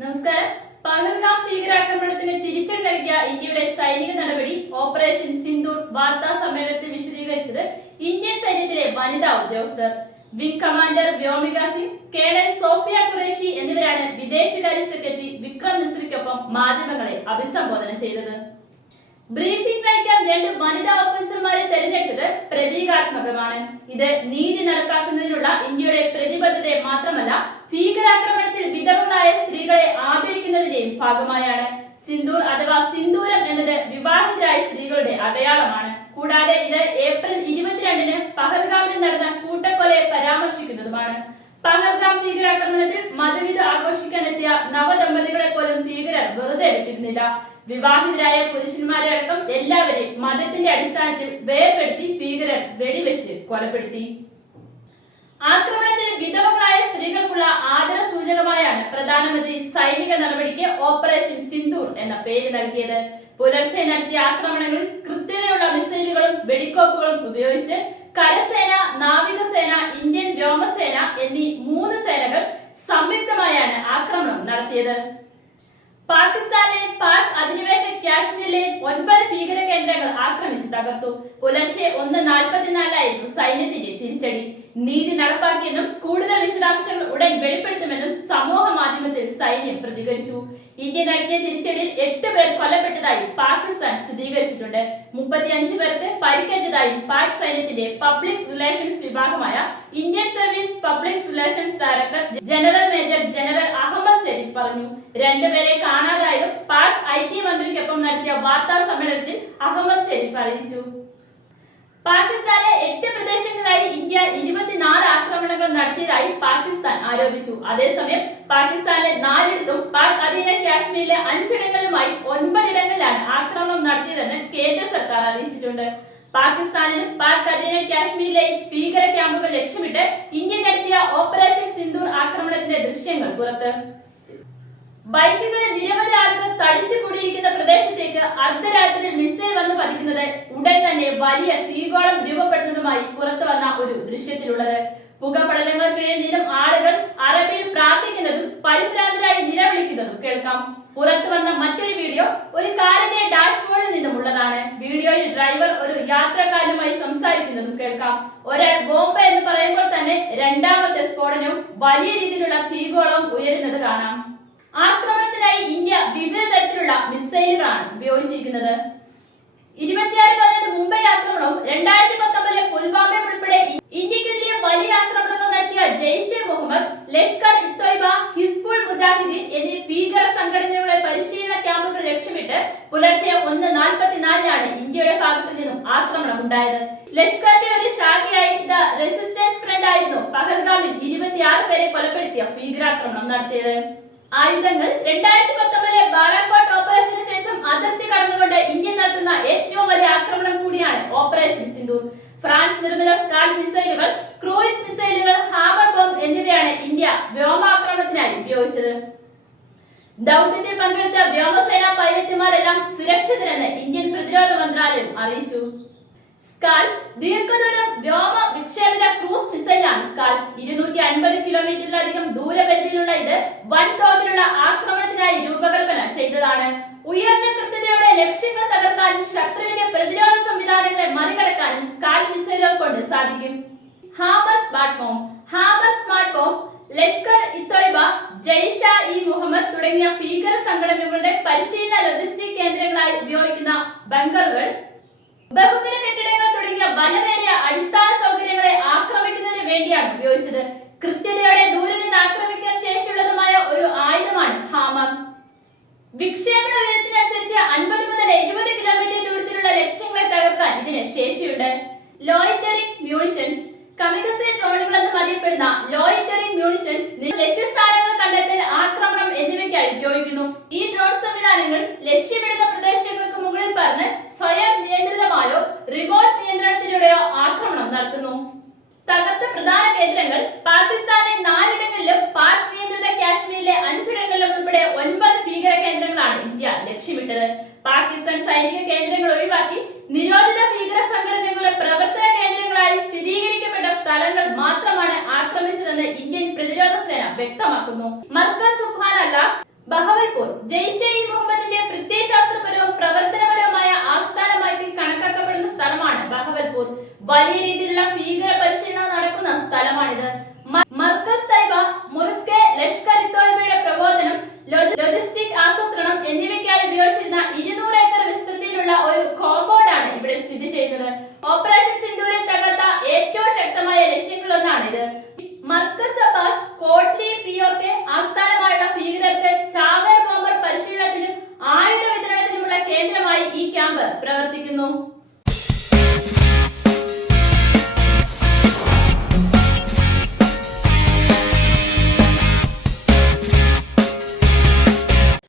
നമസ്കാരം. പഹൽഗാം ഭീകരാക്രമണത്തിന് തിരിച്ചടി നൽകിയ ഇന്ത്യയുടെ സൈനിക നടപടി ഓപ്പറേഷൻ സിന്ദൂർ വാർത്താ സമ്മേളനത്തിൽ വിശദീകരിച്ചത് ഇന്ത്യൻ സൈന്യത്തിലെ വനിതാ ഉദ്യോഗസ്ഥർ. Wing commander Vyomika Singh colonel Sofiya Qureshi എന്നിവരാണ് വിദേശകാര്യ സെക്രട്ടറി വിക്രം മിശ്രയ്ക്കൊപ്പം മാധ്യമങ്ങളെ അഭിസംബോധന ചെയ്തത്. ബ്രീഫിംഗ് നയിക്കാൻ രണ്ട് വനിതാ പ്രതീകാത്മകമാണ്. ഇത് നീതി നടപ്പാക്കുന്നതിനുള്ള ഇന്ത്യയുടെ പ്രതിബദ്ധതയെ മാത്രമല്ല ഭീകരാക്രമണത്തിൽ വിധവകളായ സ്ത്രീകളെ ആദരിക്കുന്നതിന്റെയും ഭാഗമായാണ്. സിന്ദൂർ അഥവാ സിന്ദൂരം എന്നത് വിവാഹിതരായ സ്ത്രീകളുടെ അടയാളമാണ്. കൂടാതെ ഇത് ഏപ്രിൽ ഇരുപത്തിരണ്ടിന് പഹൽഗാമിൽ നടന്ന കൂട്ടക്കൊലയെ പരാമർശിക്കുന്നതുമാണ്. പഹൽഗാം ഭീകരാക്രമണത്തിൽ മതവിധ ആഘോഷിക്കാനെത്തിയ ഭീകരർ വെറുതെ വിട്ടിരുന്നില്ല വിവാഹിതരായ പുരുഷന്മാരെ അടക്കം എല്ലാവരെയും മതത്തിന്റെ അടിസ്ഥാനത്തിൽ വേർപെടുത്തി ഭീകരർ വെടിവെച്ച് കൊലപ്പെടുത്തി. ആക്രമണത്തിൽ വിധവകളായ സ്ത്രീകൾക്കുള്ള ആദര സൂചകമായാണ് പ്രധാനമന്ത്രി സൈനിക നടപടിക്ക് ഓപ്പറേഷൻ സിന്ദൂർ എന്ന പേര് നൽകിയത്. പുലർച്ചെ നടത്തിയ ആക്രമണങ്ങളിൽ കൃത്യതയുള്ള മിസൈലുകളും വെടിക്കോപ്പുകളും ഉപയോഗിച്ച് കരസേന നാവികസേന ഇന്ത്യൻ വ്യോമസേന എന്നീ മൂന്ന് സേനകൾ സംയുക്തമായാണ് ആക്രമണം നടത്തിയത്. പാകിസ്ഥാനിലെ പാക് അധിനിവേശ കാശ്മീരിലെ ഒൻപത് ഭീകര കേന്ദ്രങ്ങൾ ആക്രമിച്ച് തകർത്തു. പുലർച്ചെ ഒന്ന് നാൽപ്പത്തിനാലായിരുന്നു സൈന്യത്തിന്റെ തിരിച്ചടി. നീതി നടപ്പാക്കിയെന്നും കൂടുതൽ വിശദാംശങ്ങൾ ഉടൻ മാധ്യമത്തിൽ സൈന്യം പ്രതികരിച്ചു. ഇന്ത്യ നടത്തിയ തിരിച്ചടിയിൽ എട്ട് പേർ കൊല്ലപ്പെട്ടതായി പാകിസ്ഥാൻ സ്ഥിരീകരിച്ചിട്ടുണ്ട്. മുപ്പത്തിയഞ്ച് പേർക്ക് പരിക്കേറ്റതായും പാക് സൈന്യത്തിന്റെ പബ്ലിക് റിലേഷൻസ് വിഭാഗമായ Indian service public relations director general major general Ahmed Sharif പറഞ്ഞു. രണ്ടുപേരെ കാണാതായതും പാക് ഐ ടി മന്ത്രിക്കൊപ്പം നടത്തിയ വാർത്താ സമ്മേളനത്തിൽ അഹമ്മദ് ഷെരീഫ് അറിയിച്ചു. പാകിസ്ഥാനിലെ എട്ട് പ്രദേശങ്ങളിലായി ഇന്ത്യ ഇരുപത്തിനാല് ആക്രമണങ്ങൾ നടത്തിയതായി പാകിസ്ഥാൻ ആരോപിച്ചു. അതേസമയം പാകിസ്ഥാനിലെ നാലിടത്തും പാക് അധീന കാശ്മീരിലെ അഞ്ചിടങ്ങളിലുമായി ഒൻപതിടങ്ങളിലാണ് ആക്രമണം നടത്തിയതെന്ന് കേന്ദ്ര സർക്കാർ അറിയിച്ചിട്ടുണ്ട്. പാകിസ്ഥാനിലും പാക് അധീന കാശ്മീരിലെ ഭീകര ക്യാമ്പുകൾ ലക്ഷ്യമിട്ട് ഇന്ത്യ നടത്തിയ ഓപ്പറേഷൻ സിന്ധൂർ ആക്രമണത്തിന്റെ ദൃശ്യങ്ങൾ പുറത്ത്. ബൈക്കുകളിൽ നിരവധി ആളുകൾ തടിച്ചു കൂടിയിരിക്കുന്ന പ്രദേശത്തേക്ക് അർദ്ധരാത്രിയിൽ മിസൈൽ വന്ന് പതിക്കുന്നത് വലിയ തീകോളം രൂപപ്പെടുന്നതുമായി പുറത്തു വന്ന ഒരു ദൃശ്യത്തിലുള്ളത്. പുകപടലങ്ങൾക്കിടയിൽ നിന്നും ആളുകൾ അറബിയിൽ പ്രാർത്ഥിക്കുന്നതും പരിഭ്രാന്തരായി നിലവിളിക്കുന്നതും കേൾക്കാം. പുറത്തു വന്ന മറ്റൊരു വീഡിയോ ഒരു കാറിന്റെ ഡാഷ്ബോർഡിൽ നിന്നുമുള്ളതാണ് വീഡിയോയിൽ ഡ്രൈവർ ഒരു യാത്രക്കാരനുമായി സംസാരിക്കുന്നതും കേൾക്കാം. ഒരാൾ ബോംബ് എന്ന് പറയുമ്പോൾ തന്നെ രണ്ടാമത്തെ സ്ഫോടനവും വലിയ രീതിയിലുള്ള തീകോളവും ഉയരുന്നത് കാണാം. ആക്രമണത്തിനായി ഇന്ത്യ വിവിധ തരത്തിലുള്ള മിസൈലുകളാണ് ഉപയോഗിച്ചിരിക്കുന്നത്. ഇരുപത്തിയാറ് പതിനെട്ട് മുംബൈ ആക്രമണവും രണ്ടായിരത്തി പത്തൊമ്പതിലെ പുൽവാമയും ഉൾപ്പെടെ ഇന്ത്യക്കെതിരെ വലിയ ആക്രമണങ്ങൾ നടത്തിയ ജെയ്ഷെ മുഹമ്മദ് ലഷ്കർ ഇ തൊയ്ബ ഹിസ്ബുൾ മുജാഹിദീൻ എന്നീ ഭീകര സംഘടനകളുടെ പരിശീലന ക്യാമ്പുകൾ ലക്ഷ്യമിട്ട് പുലർച്ചെ ഒന്ന് നാൽപ്പത്തിനാലിനാണ് ഇന്ത്യയുടെ ഭാഗത്തു നിന്നും ആക്രമണം ഉണ്ടായത്. ലഷ്കറിന്റെ ഒരു ശാഖയായി ദ റെസിസ്റ്റൻസ് ഫ്രണ്ട് ആയിരുന്നു പഹൽഗാമിൽ ഇരുപത്തിയാറ് പേരെ കൊലപ്പെടുത്തിയ ഭീകരാക്രമണം നടത്തിയത്. ആയുധങ്ങൾ രണ്ടായിരത്തി പത്തൊമ്പതിലെ ബാലാക്കോട്ട് അതിർത്തി കടന്നുകൊണ്ട് ഇന്ത്യ നടത്തുന്ന ഏറ്റവും വലിയ ആക്രമണം കൂടിയാണ് ഓപ്പറേഷൻ സിന്ധു. ഫ്രാൻസ് നിർമ്മിത സ്കാൽ മിസൈലുകൾ ക്രൂയിസ് മിസൈലുകൾ ഹാബർ ബോംബ് എന്നിവയാണ് ഇന്ത്യ വ്യോമാക്രമണത്തിനായി ഉപയോഗിച്ചത്. ദൗത്യത്തിൽ പങ്കെടുത്ത വ്യോമസേന പൈലറ്റുമാരെല്ലാം സുരക്ഷിതരെന്ന് ഇന്ത്യൻ പ്രതിരോധ മന്ത്രാലയം അറിയിച്ചു. സ്കാൽ ദീർഘദൂരം വ്യോമ വിക്ഷേപിത ക്രൂസ് മിസൈലാണ് സ്കാൽ. ഇരുന്നൂറ്റി അൻപത് കിലോമീറ്ററിലധികം ദൂരപരിധിയിലുള്ള ഇത് വൻതോതിലുള്ള ആക്രമണത്തിനായി രൂപകൽപ്പന ചെയ്തതാണ്. ഉയർന്ന ലക്ഷ്യങ്ങൾ തകർക്കാനും ശത്രുവിന്റെ പ്രതിരോധ സംവിധാനങ്ങളെ മറികടക്കാനും സ്കാഡ് മിസൈലുകൾ കൊണ്ട് സാധിക്കും. ഹാബർ സ്മാർട്ട് ബോംബ് ഹാബർ സ്മാർട്ട് ബോംബ് ലഷ്കർ ഇ ജയ്ഷ ഇ മുഹമ്മദ് തുടങ്ങിയ ഭീകര സംഘടനകളുടെ പരിശീലന ലോജിസ്റ്റിക് കേന്ദ്രങ്ങളായി ഉപയോഗിക്കുന്ന ബങ്കറുകൾ. ബഹുനില കെട്ടിടങ്ങൾ തുടങ്ങിയ ബലമേറിയ അടിസ്ഥാന സൗകര്യങ്ങളെ ആക്രമിക്കുന്നതിന് വേണ്ടിയാണ് ഉപയോഗിച്ചത്. ശേഷിയുണ്ട്. ലോയിറ്ററിംഗ് മ്യൂണിഷൻസ് കമികസെ ട്രോളുകൾ എന്നും അറിയപ്പെടുന്ന ലോയിറ്ററിംഗ് മ്യൂണിഷൻസ് ലക്ഷ്യസ്ഥാനങ്ങൾ കണ്ടെത്തൽ ആക്രമണം എന്നിവയ്ക്കായി ഉപയോഗിക്കുന്നു. ഈ ഡ്രോൺ സംവിധാനങ്ങൾ ലക്ഷ്യമിടുന്ന പ്രദേശങ്ങൾക്ക് മുകളിൽ പറഞ്ഞ് സ്വയം നിയന്ത്രിതമായോ റിമോട്ട് നിയന്ത്രണത്തിലൂടെയോ ആക്രമണം നടത്തുന്നു. തകർത്ത പ്രധാന കേന്ദ്രങ്ങൾ പാകിസ്ഥാനിലെ നാലിടങ്ങളിലും പാക് നിയന്ത്രിത കാശ്മീരിലെ അഞ്ചിടങ്ങളിലും ഉൾപ്പെടെ ഒൻപത് ഭീകര കേന്ദ്രങ്ങളാണ് ഇന്ത്യ ലക്ഷ്യമിട്ടത്. പാകിസ്ഥാൻ സൈനിക കേന്ദ്രങ്ങൾ ഒഴിവാക്കി നിരോധിത ഭീകര സംഘടനകളുടെ പ്രവർത്തന കേന്ദ്രങ്ങളായി സ്ഥിരീകരിക്കപ്പെട്ട സ്ഥലങ്ങൾ മാത്രമാണ് ഇന്ത്യൻ പ്രതിരോധ സേന വ്യക്തമാക്കുന്നു. മർക്കസ് സുബ്ഹാൻ അല്ല ജെയ്ഷെ ഇ മുഹമ്മദിന്റെ പ്രത്യയശാസ്ത്രപരവും പ്രവർത്തനപരവുമായ ആസ്ഥാനമായി കണക്കാക്കപ്പെടുന്ന സ്ഥലമാണ് ബഹവൽപൂർ. വലിയ രീതിയിലുള്ള ഭീകര പരിശീലനം നടക്കുന്ന സ്ഥലമാണിത്. മർക്കസ് തൈബ മുറുക്കെ ലഷ്കർ ഇ പ്രബോധനം ലോജിസ്റ്റിക് ആസൂത്രണം എന്നിവയ്ക്കായി ഉപയോഗിച്ചിരുന്ന ഇരുന്നൂറ് ഏക്കർ വിസ്തൃതിയിലുള്ള ഒരു കോമ്പൗണ്ടാണ് ഇവിടെ സ്ഥിതി ചെയ്യുന്നത്. ഓപ്പറേഷൻ സിന്ദൂരിൽ തകർത്ത ഏറ്റവും ശക്തമായ ലക്ഷ്യങ്ങളൊന്നാണ് ഇത്